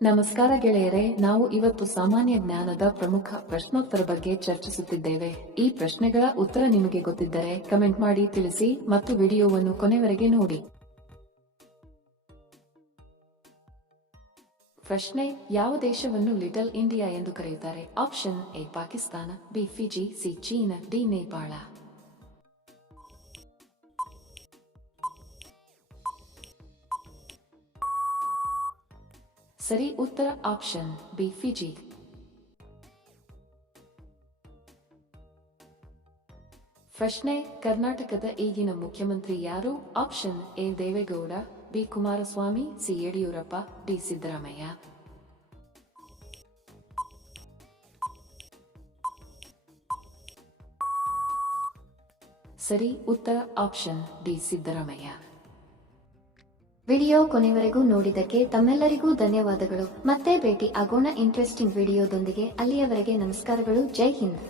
ನಮಸ್ಕಾರ ಗೆಳೆಯರೆ, ನಾವು ಇವತ್ತು ಸಾಮಾನ್ಯ ಜ್ಞಾನದ ಪ್ರಮುಖ ಪ್ರಶ್ನೋತ್ತರ ಬಗ್ಗೆ ಚರ್ಚಿಸುತ್ತಿದ್ದೇವೆ. ಈ ಪ್ರಶ್ನೆಗಳ ಉತ್ತರ ನಿಮಗೆ ಗೊತ್ತಿದ್ದರೆ ಕಮೆಂಟ್ ಮಾಡಿ ತಿಳಿಸಿ ಮತ್ತು ವಿಡಿಯೋವನ್ನು ಕೊನೆವರೆಗೆ ನೋಡಿ. ಪ್ರಶ್ನೆ: ಯಾವ ದೇಶವನ್ನು ಲಿಟಲ್ ಇಂಡಿಯಾ ಎಂದು ಕರೆಯುತ್ತಾರೆ? Option A Pakistan, B Fiji, C China, D Nepal. ಸರಿ ಉತ್ತರ ಆಪ್ಷನ್ ಬಿ ಫಿಜಿ. ಪ್ರಶ್ನೆ: ಕರ್ನಾಟಕದ ಈಗಿನ ಮುಖ್ಯಮಂತ್ರಿ ಯಾರು? Option A Deve Gowda, B Kumaraswamy, C Yediyurappa, D Siddaramaiah. ಸರಿ ಉತ್ತರ ಆಪ್ಷನ್ ಡಿ ಸಿದ್ದರಾಮಯ್ಯ. ವಿಡಿಯೋ ಕೊನೆವರೆಗೂ ನೋಡಿದ್ದಕ್ಕೆ ತಮ್ಮೆಲ್ಲರಿಗೂ ಧನ್ಯವಾದಗಳು. ಮತ್ತೆ ಭೇಟಿ ಆಗೋಣ ಇಂಟ್ರೆಸ್ಟಿಂಗ್ ವಿಡಿಯೋದೊಂದಿಗೆ. ಅಲ್ಲಿಯವರೆಗೆ ನಮಸ್ಕಾರಗಳು. ಜೈ ಹಿಂದ್.